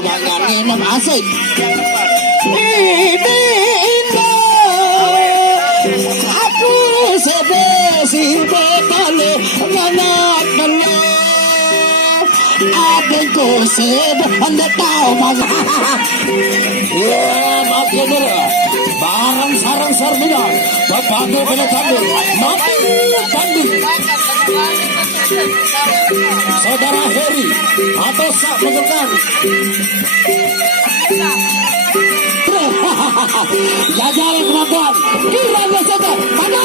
banyak minum asik. Ini aku sebesi bekale nganak belo. Adengku sebe anda tahu banget. Ya makin barang sarang sarbinan berpanggil pada kambing mati kambing. Saudara Heri atau Sak Megekan jajal kemampuan kira saja pada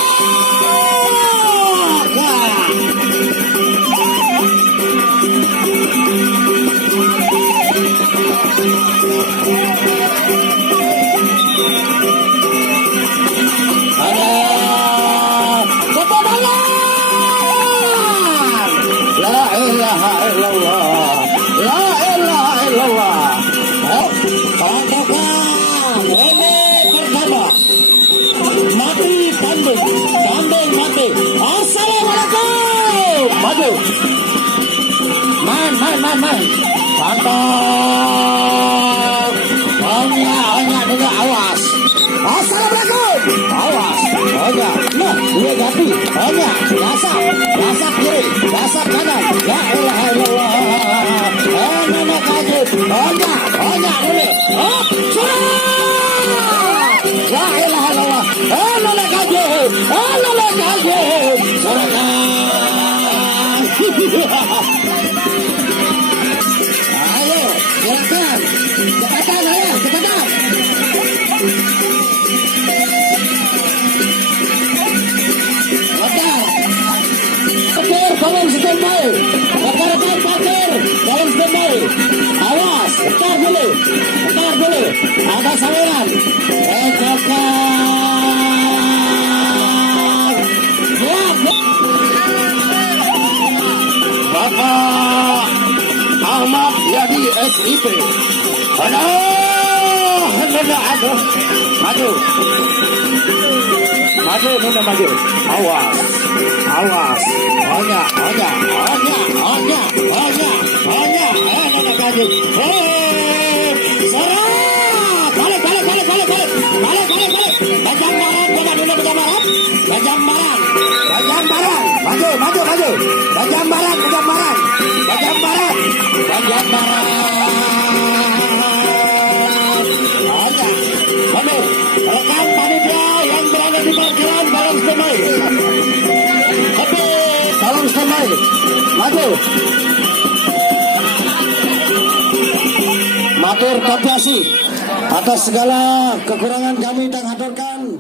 kambing mati. Assalamualaikum. Maju. Main. Pantang. Hanya dengar awas. Assalamualaikum. Awas. Hanya. Nah, dua gati. Hanya. Dasar kiri. Dasar kanan. La ilaha illallah. Nana kaget. Hanya dulu. La ilaha illallah. Nana kaget. Sorakan. Ayo, silakan. Cepatan. Patir, tolong standby. Rekan-rekan patir, tolong standby. Awas, bentar dulu. Ada saweran. Bapak Ahmad Yadi SIP. Aduh. Maju. Awas. Hanya. Nana kaget. Serang. Balik. Bajambaran. Maju. Bajambaran. Hanya. Aduh. Rekan panitia yang berada di parkiran tolong standby. Tolong standby. Maju. Matur kasih atas segala kekurangan kami tak haturkan.